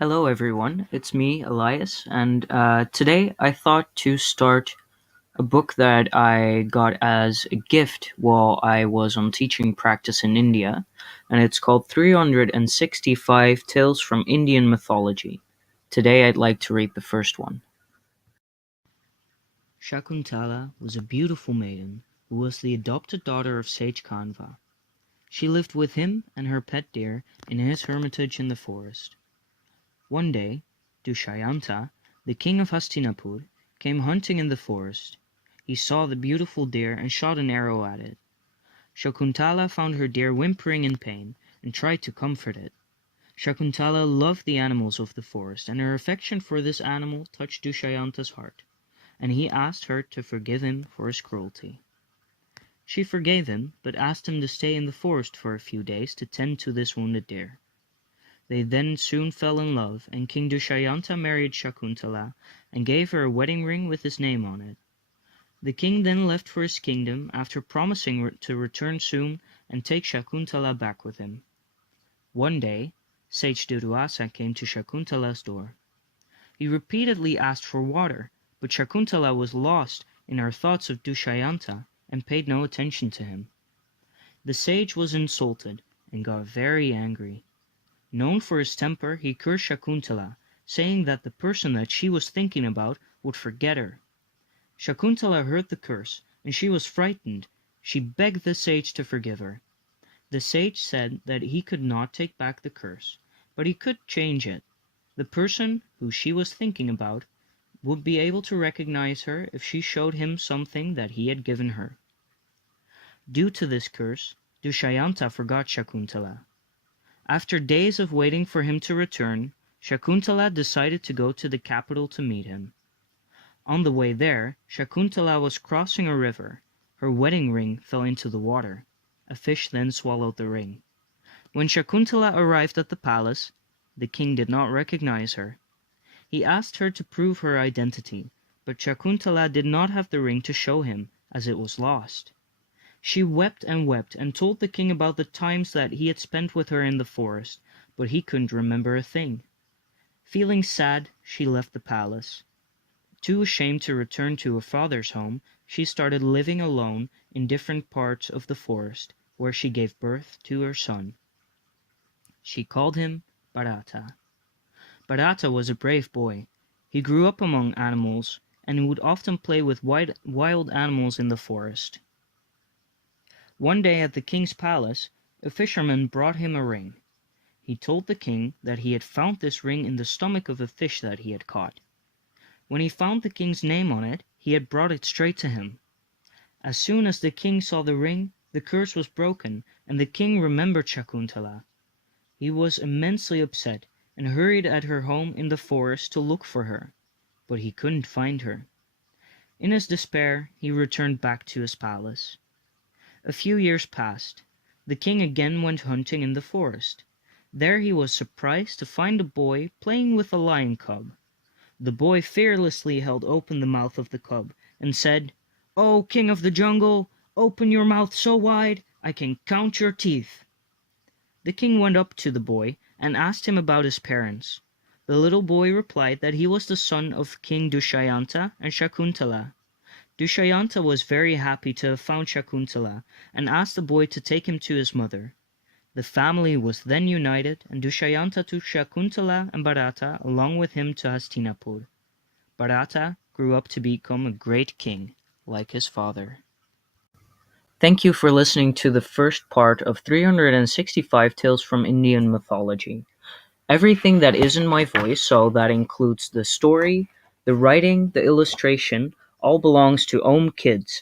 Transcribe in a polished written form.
Hello, everyone. It's me, Elias, and today I thought to start a book that I got as a gift while I was on teaching practice in India, and it's called 365 Tales from Indian Mythology. Today I'd like to read the first one. Shakuntala was a beautiful maiden who was the adopted daughter of Sage Kanva. She lived with him and her pet deer in his hermitage in the forest. One day, Dushyanta, the king of Hastinapur, came hunting in the forest. He saw the beautiful deer and shot an arrow at it. Shakuntala found her deer whimpering in pain and tried to comfort it. Shakuntala loved the animals of the forest, and her affection for this animal touched Dushyanta's heart, and he asked her to forgive him for his cruelty. She forgave him, but asked him to stay in the forest for a few days to tend to this wounded deer. They then soon fell in love, and King Dushyanta married Shakuntala and gave her a wedding ring with his name on it. The king then left for his kingdom after promising to return soon and take Shakuntala back with him. One day, Sage Durvasa came to Shakuntala's door. He repeatedly asked for water, but Shakuntala was lost in her thoughts of Dushyanta and paid no attention to him. The sage was insulted and got very angry. Known for his temper, he cursed Shakuntala, saying that the person that she was thinking about would forget her. Shakuntala heard the curse, and she was frightened. She begged the sage to forgive her. The sage said that he could not take back the curse, but he could change it. The person who she was thinking about would be able to recognize her if she showed him something that he had given her. Due to this curse, Dushyanta forgot Shakuntala. After days of waiting for him to return, Shakuntala decided to go to the capital to meet him. On the way there, Shakuntala was crossing a river. Her wedding ring fell into the water. A fish then swallowed the ring. When Shakuntala arrived at the palace, the king did not recognize her. He asked her to prove her identity, but Shakuntala did not have the ring to show him, as it was lost. She wept and told the king about the times that he had spent with her in the forest, but he couldn't remember a thing. Feeling sad, she left the palace. Too ashamed to return to her father's home, she started living alone in different parts of the forest, where she gave birth to her son. She called him Bharata. Bharata was a brave boy. He grew up among animals and would often play with wild animals in the forest. One day at the king's palace, a fisherman brought him a ring. He told the king that he had found this ring in the stomach of a fish that he had caught. When he found the king's name on it, he had brought it straight to him. As soon as the king saw the ring, the curse was broken, and the king remembered Shakuntala. He was immensely upset and hurried at her home in the forest to look for her, but he couldn't find her. In his despair, he returned back to his palace. A few years passed. The king again went hunting in the forest. There he was surprised to find a boy playing with a lion cub. The boy fearlessly held open the mouth of the cub and said, "O king of the jungle, open your mouth so wide I can count your teeth." The king went up to the boy and asked him about his parents. The little boy replied that he was the son of King Dushyanta and Shakuntala. Dushyanta was very happy to have found Shakuntala and asked the boy to take him to his mother. The family was then united, and Dushyanta took Shakuntala and Bharata along with him to Hastinapur. Bharata grew up to become a great king, like his father. Thank you for listening to the first part of 365 Tales from Indian Mythology. Everything that isn't my voice, so that includes the story, the writing, the illustration, all belongs to Om Kids,